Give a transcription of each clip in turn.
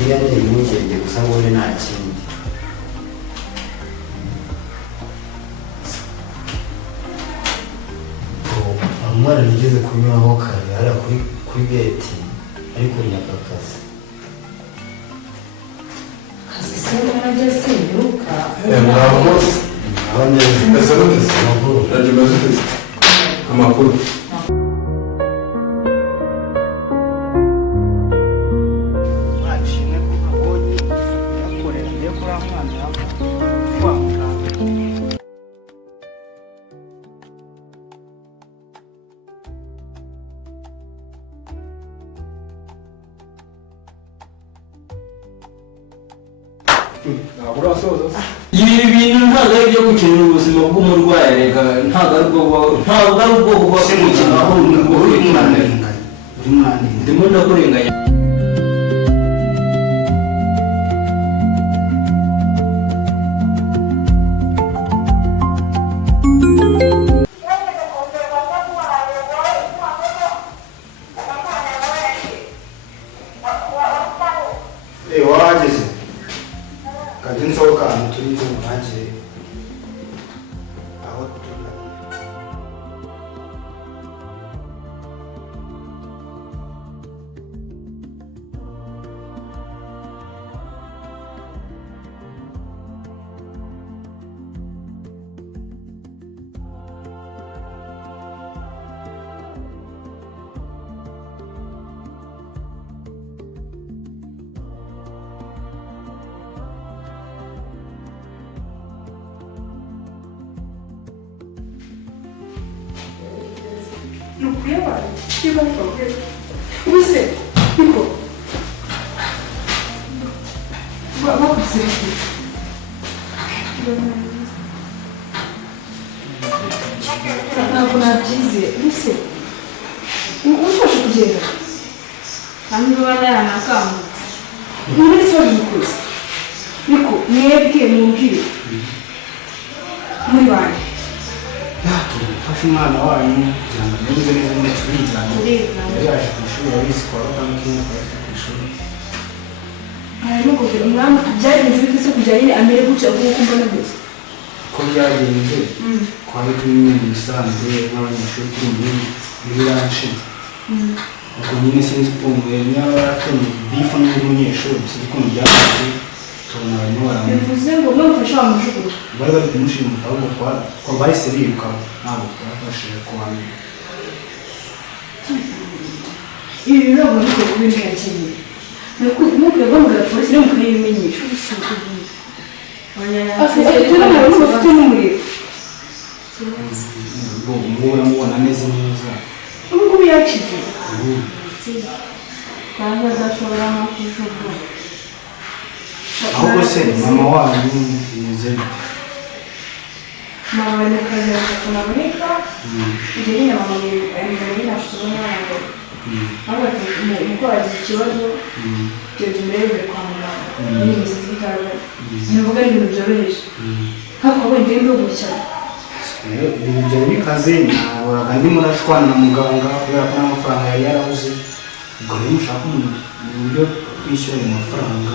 Niba ni impungenge gusa ngone nta kindi. Amara nigeze kunyuraho kare hariya kuri geti ariko nyakakazi. Kazi se mwaje simbuka. Bravo. Abanyeshuri Ndasabutse. amakuru. Ndasabutse. Amakuru. Mwashimwe ko nkabonye yakorera ngiye kuri mwana yawe. Kwa muganga. Ibi bintu ntabwo ari ibyo gukinira ubuzima bw'umurwayi reka ntabwo ari ubwo buba gukina aho uri mwana ndimo ndakurenganya. wahageze kajya nsohoka ahantu turi nzu ntagire aho turi. Nukuyaba, kiba foge. Ubuse, niko. Baba kuzefu. Ntabwo nabyize. Ubuse. Ufashe kugenda. Kandi ubona yanakamutse. Muri so bikuze. Niko, mwebwe mumbwire. Muri bane. Ufashe umwana wanyu kugira ngo yumve neza ndetse yijyana. Yari yaje ku ishuri yabizi kwa gatandatu ku ishuri. Harimo kugira umwami byagenze bite se kugira nyine amere gutya kuko mbona gusa. Ko byagenze twari tumwe mu bisanzwe n'abanyeshuri turi muri ranshi. Ubwo nyine sinzi ukuntu yaba yarafite bifu n'undi munyeshuri sinzi ukuntu byagenze tubona barimo baramuha. Bivuze ngo mwamufasha wamujugunya. Bari bari kumushimuta ahubwo bahise biruka ntabwo twabashije kubamenya. Ibi bintu ntabwo bikwiye kuba interakeneye. Mukwiye guhamagara polisi niyo mukayibimenyesha ubusuku bw'ubu. Afite n'umuriro n'ufite n'umuriro. Ubwo uramubona ameze neza. Ubu ngubu yakize. Kandi adashobora no kujugunya. Ahubwo se mama wanyu bimeze bite? Mama bari mu kazi bakaboneka. Ibyo nyine mama mbere ntashobora n'abandi. Ahubwo nuko wagize ikibazo tugeze imbere kwa muganga. Ni imizizi itabara. Ntivuga ari ibintu byoroheje. Ntabwo wenda uri gutya. Ibintu byari bikaze naboraga ndimo ndashwana na muganga kubera ko n'amafaranga yari yarabuze. Ubwo rero mushaka mu buryo kwishyura ayo mafaranga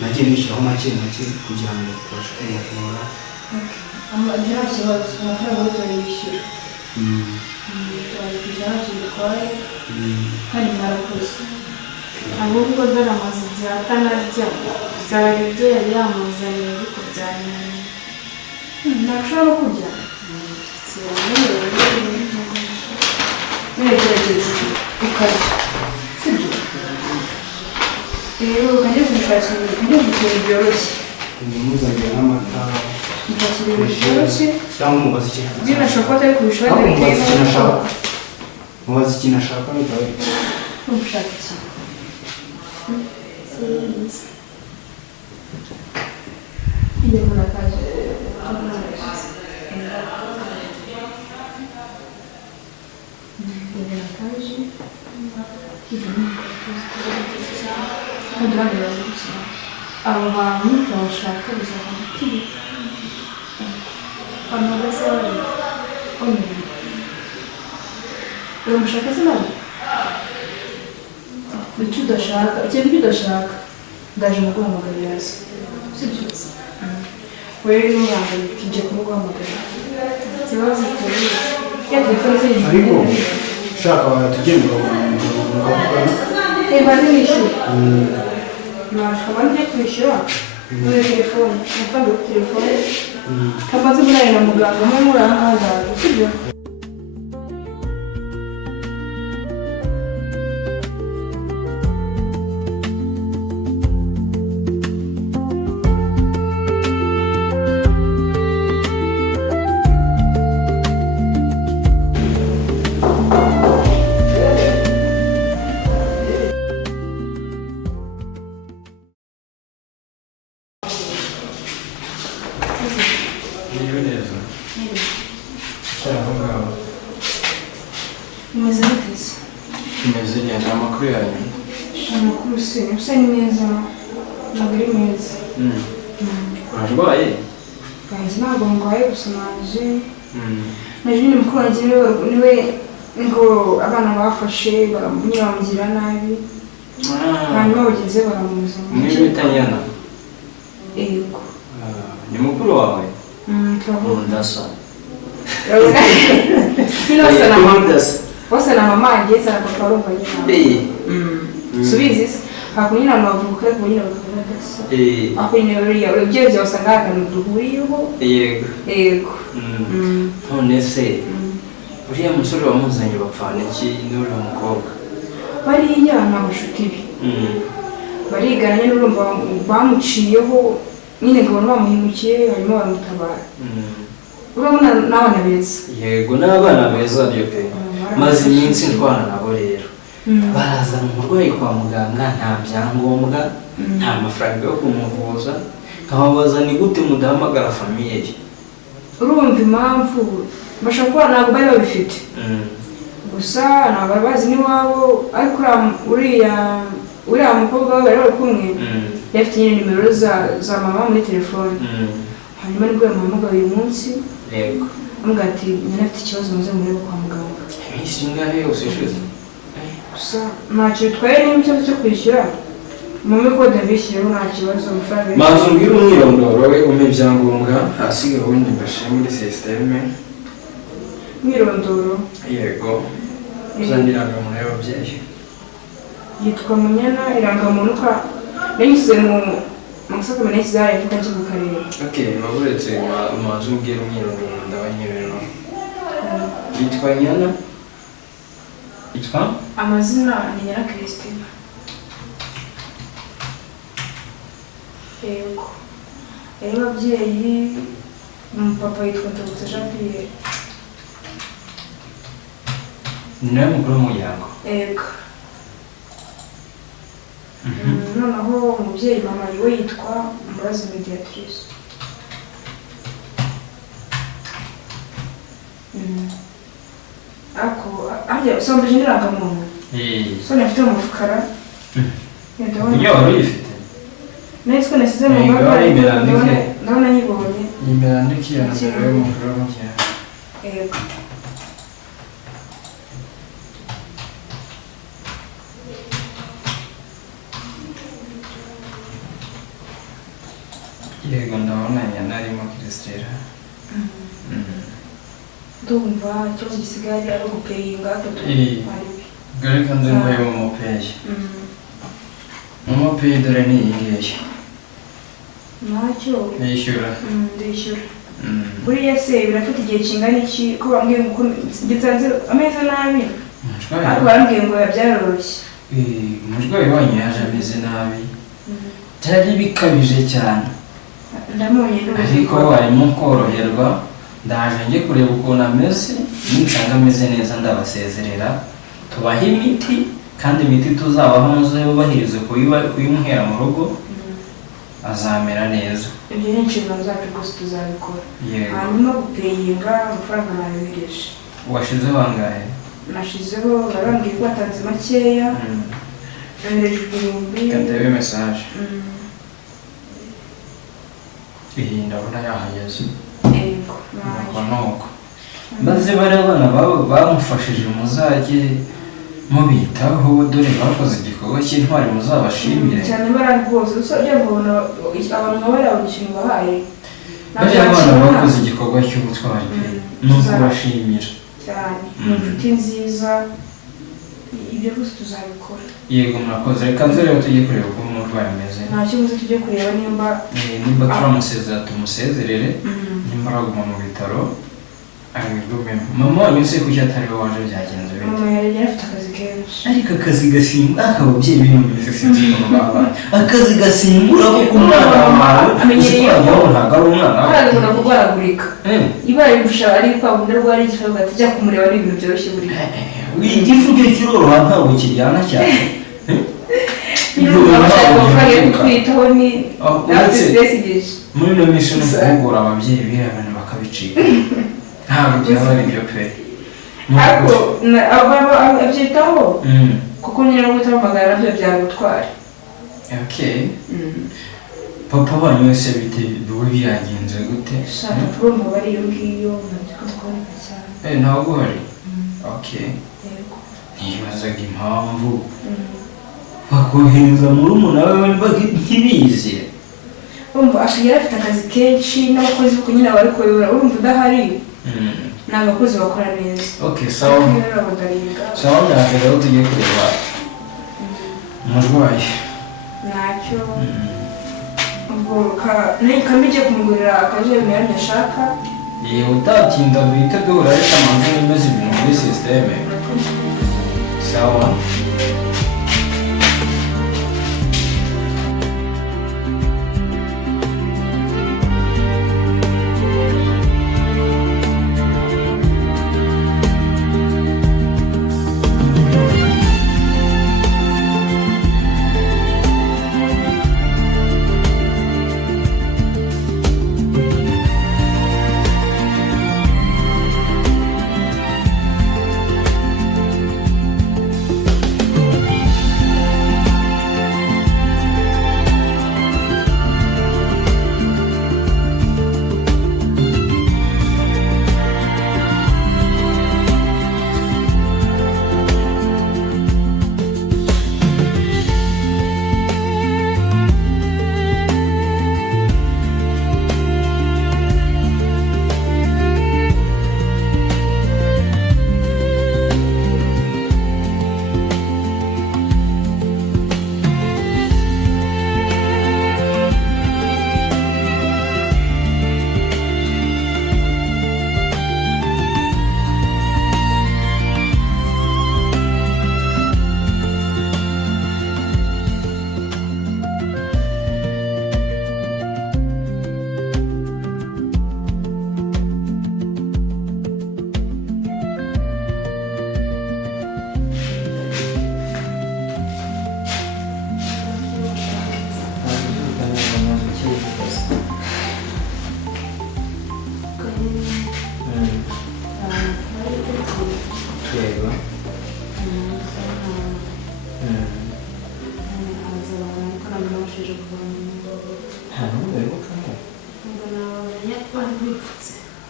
nagiye nishyuraho make make kugira ngo tubashe kumuvura. Nta kibazo amafaranga yo turayishyura. Turayishyura ntacyo bitwaye kandi mwarakoze. ahubwo dore amaze igihe atanarya bizaba ibyo yari yamuzaniye ariko byananiye. Ntashobora no kurya. Gerageza ukarya sibyo rero ukajya kubishakira ibintu byoroshye. Muzanira n'amata Mufashe ibintu byoroshye cyangwa mubaze ikintu. binashoboka ko atari kubishora mubaze ikintu ashaka. Mubaze ikintu ashaka bitawe. ushaka iki. Iyo murakaje abo bantu turabashaka bizaba turi amagasa bari uramushaka se nawe icyo udashaka ikintu udashaka ndaje mu guhamagara yaza sibyo wewe n'umwana tujye kumuhamagara ikibazo kuri ya telefone se ariko ushaka tugenda mukavugana baze nishyura nashaka banje kwishyura muri telefone amafaranga yo telefone kamaze munani na muganga mwe muri ahangaha sibyo umeze neza Imeze neza amakuru yanyu. amakuru se usa neza umubiri meza Urarwaye? kanjye ntabwo ndwaye gusa naje nyine mukuru wanjye niwe ngo abana bafashe baramugira nabi hanyuma bagenzi be baramuzana Mwe bitanyana. yego Ni mukuru wawe? turavuga Ndasa. bose na mama ageze na papa urumva nyine subizi se hakunyine abantu bavuga ko nyine bavuga dasa ako nyine buriya urebye wasanga ahantu duhuriyeho Yego. yego None se uriya musore wamuzanye bapfana iki n'uriya mukobwa? bariya ni abashuti be barigana nyine urumva bamuciyeho nyine ngo bamuhemukiye hanyuma baramutabara urabona n'abana beza Yego n'abana beza ryo pe. Maze iminsi ndwana nabo rero. Barazana umurwayi kwa muganga nta byangombwa nta mafaranga yo kumuvuza. Nkababaza ni gute mudahamagara famiye ye? urumva impamvu bashobora kuba ntabwo bari babifite gusa ntabwo bari bazi n'iwabo ariko uriya mukobwa we bari bari kumwe yafite nyine nimero za mama muri telefone hanyuma nibwo yamuhamagaye uyu munsi Yego. amubwira ati nyine afite ikibazo muze murebe kwa muganga Iminsi ingahe yose ishize? gusa ntacyo bitwaye niba ikibazo cyo kwishyura mame kode bishyiriyeho nta kibazo amafaranga Manzi umbwire umwirondoro we umpe ibyangombwa hasigaye ubundi mbashyire muri sisiteme. umwirondoro Yego. Uzanye irangamuntu y'ababyeyi. yitwa Munyana irangamuntu ka yanyuze mu masakamene y'ikizara yavuga cyo mu karere Okay, baburetse manzi umbwire umwirondoro ndabanyerera. Yitwa Nyana? Yitwa? amazina ni Nyana Christine yego rero ababyeyi umupapa yitwa Dr. Jean Pierre Ni nawe mukuru w'umuryango. yego noneho umubyeyi mama we yitwa Murazi Mediatrice ako ajya usombeje n'irangamuntu so nafite mu mufukara Iyo wari uyifite? nahise ko nasize mu Yego, mabara imirandike. ndabona nyibonye Imirandike ya nomero y'umukuru w'umuryango. yego Yego ndabona Nyana arimo Christelle. ndumva ikibazo gisigaye ari ugupeyinga Gareka nze nguhe momo peyi. Momo peyi dore ni iyi ngiyi. ntacyo Yishyura. ndishyura buriya se birafite igihe kingana iki ko bambwiye ngo gitanze ameze nabi ariko barambwiye ngo byaroroshye umurwayi wanyu yaje ameze nabi. Byari bikabije cyane. ndamunye Ariko arimo koroherwa. Ndaje njye kureba ukuntu ameze. Ninsanga ameze neza ndabasezerera. Tubaha imiti kandi imiti tuzabaha muzubahirize kuyimuhera mu rugo. Azamera neza. ibyo ni inshingano zacu rwose tuzabikora Yego. hanyuma gupeyinga amafaranga nayohereje Washizeho angahe? nashizeho barambwiye ko batanze makeya yohereje ibihumbi Kandebe message. Iyi ndabona yahageze. yego Nuko nuko. Maze bari abana bamufashije muzajye mubitaho dore bakoze igikorwa cy'intwari muzabashimire cyane bari rwose usabye kubona abantu bari ikintu bahaye bariya abana bakoze igikorwa cy'ubutwari pe ni ukubashimira cyane ni inshuti nziza ibyo byose tuzabikora yego murakoze reka nze rero tujye kureba uko umurwayi ameze nta kibazo tujye kureba nimba turamusezera tumusezerere nimba araguma mu bitaro arigumemo mama wanyu se kuki atari we waje byagenze bite mama yari afite akazi kenshi ariko akazi gasimbura ababyeyi b'intumbi sinzi ukuntu babaye akazi gasimbura kuko umwana wawe amenyereye ko ntabwo ari umwana aragura kurwaragurika ibaye irusha ari kwa bundi rwari igifaga tujya kumureba ari ibintu byoroshye buri igifu cyo kiroroha ntabwo kiryana cyane twitaho ni muri ino minsi no guhugura ababyeyi b'abana bakabicika ntabwo byaba ari byo pe ariko abyitaho kuko nyine no gutamagara nabyo byagutwara papa wanyu wese bite biwe byagenze gute shaka papa bari iyo ngiyo ntabwo twabona cyane ntabwo uhari ntibazaga impamvu bakohereza murumuna wawe ntibizi urumva akagera afite akazi kenshi n'abakozi kuko nyine bari kuyobora urumva udahari ni abakozi bakora neza sawa ntabwo rero tugiye kureba umurwayi ntacyo ubwo kamije kumugurira akajenerali ashaka yewe utatinda duhita duhura ariko amanza n'imeze ibintu muri sisiteme sawa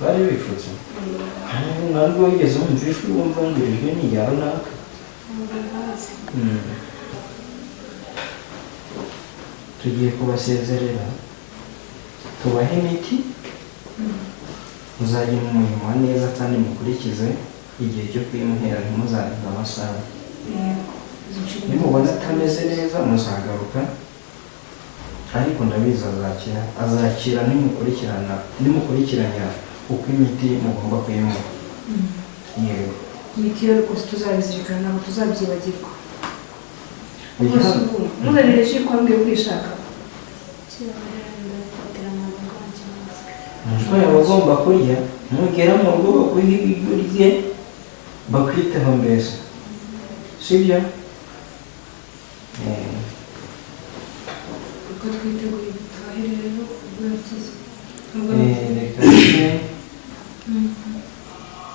bari bipfutse ntabwo wigeze wumva ijwi wumva ngo ijwi ni irya runaka tugiye kubasezerera tubahe imiti muzajye mumunywa neza kandi mukurikize igihe cyo kwimuhera ntimuzarenga amasaha nimubona atameze neza muzagaruka ariko ndabizi azakira nimukurikiranya uko imiti mugomba kuyimuha yego imiti yo rwose tuzabizirikana ntabwo tuzabyibagirwa muzanireje ko mbwiye kwishaka umurwayi aba agomba kurya nugera mu rugo baguha ibiryo urye bakwiteho mbese sibyo uko twiteguye gutaha rero bwakize reka nyine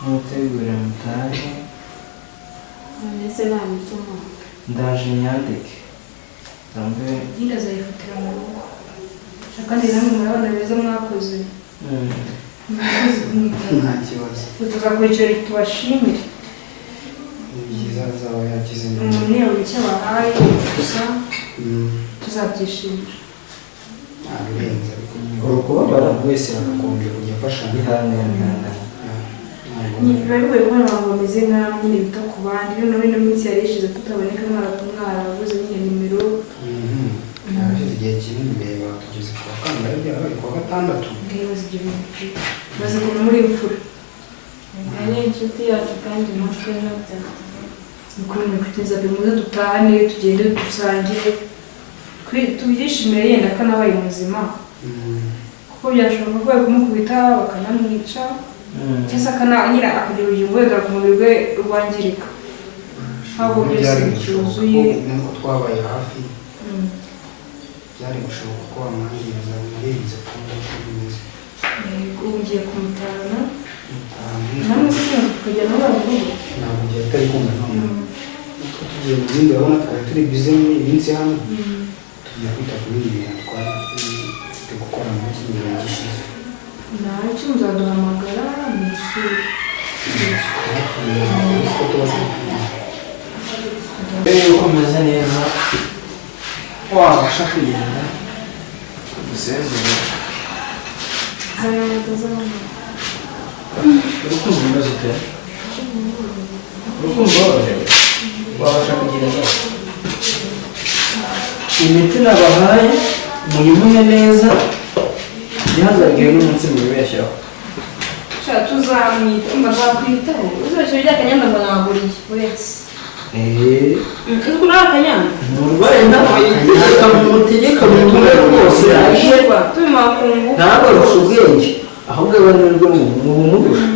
mutegure mutahe ese nta mituma ndaje nyandike nyine azayifatira mu rugo kandi namwe muri abana beza mwakoze nta kibazo tuzakurikira tubashimire ni byiza azaba yagize umuntu yabona icyo abahaye gusa tuzabyishimira abirenze ariko urukubabara wese yakagombye kujya afasha ihangana biba bigoye kubona abantu bameze nk'aho nyine bita ku bandi rero no minsi yari ishize tutaboneka mwarabuze nyine nimero hashize igihe kinini mbere batugeze ku wa kane ariko yarabaye ku wa gatandatu ntibaze ibyo bintu maze ukuntu muri imfura ari inshuti yacu kandi natwe nabyo ukuntu inshuti zawe muze dutahane tugende dusangire tubyishimire yenda ko anabaye muzima kuko byashoboka ko bari kumukubita bakanamwica cyangwa se nyine akagira urugingo wenda ku mubiri we rwangirika ntabwo byose byuzuye nuko twabaye hafi byari gushoboka ko wamwangiriza murenze kuba bimeze ubu ngiye kumutana namwe se tukajya nawe bavuga ntabwo gihe atari kumwe natwe tugiye mu bindi urabona twari turi bize muri iyi minsi hano tugiye kwita kuri ibi bintu twari dufite gukora muri iki gihe gishize ntacyo muzaduhamagara mu ishuri yuko umeze neza wabasha kugenda dusezere urukundo rumeze ute urukundo rworohewe wabasha kugenda imiti nabahaye muyimuhe neza ntihazagire n'umunsi mwibeshyaho tuzamwita bazakwitaho uzabasha ibyo akanyana ngo naguriye uretse uri akanyana umurwayi akamutegeka mu mubiri rwose arishirwa tubima ku ngufu ntabwo arusha ubwenge ahubwo abananirwa mu bumurusha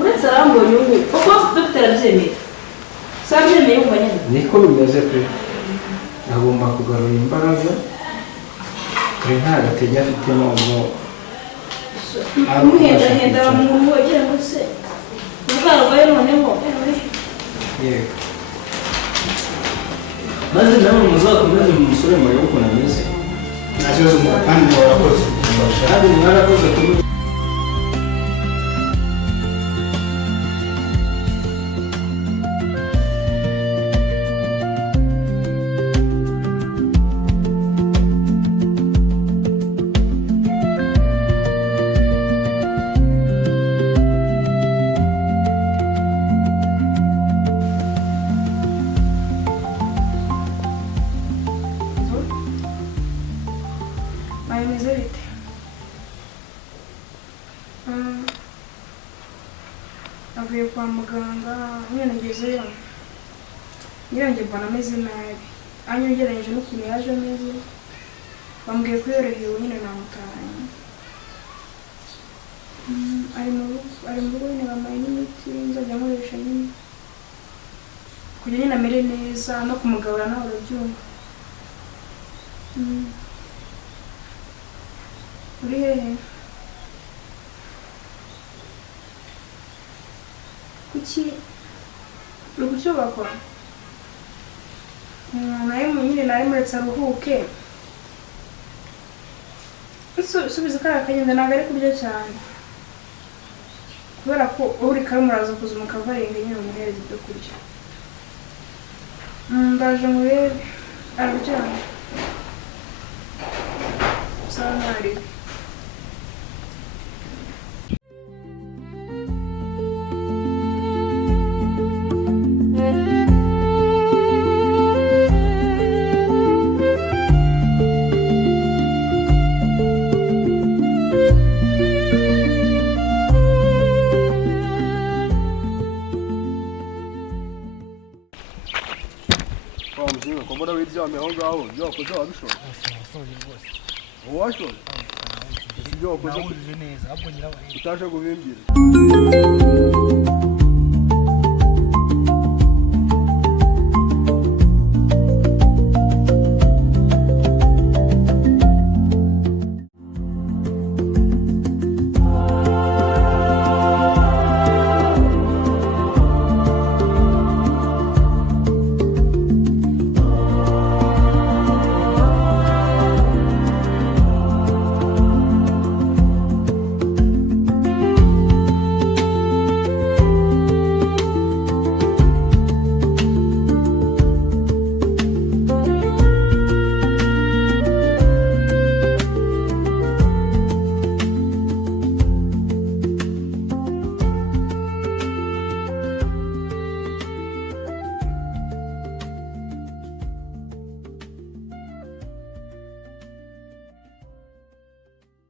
uretse arambonye ubu kuko dogiteri abyemeye si abyemeye wumva nyine niko bimeze pe agomba kugarura imbaraga kure nta gatege afite nubwo umuhendahenda umuntu wagira ngo se ubwana bwawe noneho yego maze nawe muzakomeze umusore murebe ukuntu ameze nta kibazo kandi warakoze kandi mwarakoze kuri bimeze bite avuye kwa muganga nyine ngezeyo nyirange mbona ameze nabi anyongeranyije n'ukuntu yaje ameze bambwiye ko yorohewe nyine namutahanye ari mu rugo nyine bampaye n'imiti nzajya nkoresha nyine kugira nyine amere neza no kumugabura nawe urabyumva uri hehe kuki uri kucyo bakora nyine nari muretse aruhuke subiza kariya kagenda ntabwo ari kurya cyane kubera ko uri kare muraza kuza mukavaringa nyine umuhereza ibyo kurya ndaje murebe araryamye sawa ntariwe mbona wiryamye aho ngaho ibyo wakoze wabishora uwashora ibyo wakoze neza ahubwo nyirawe utaje kubimbwira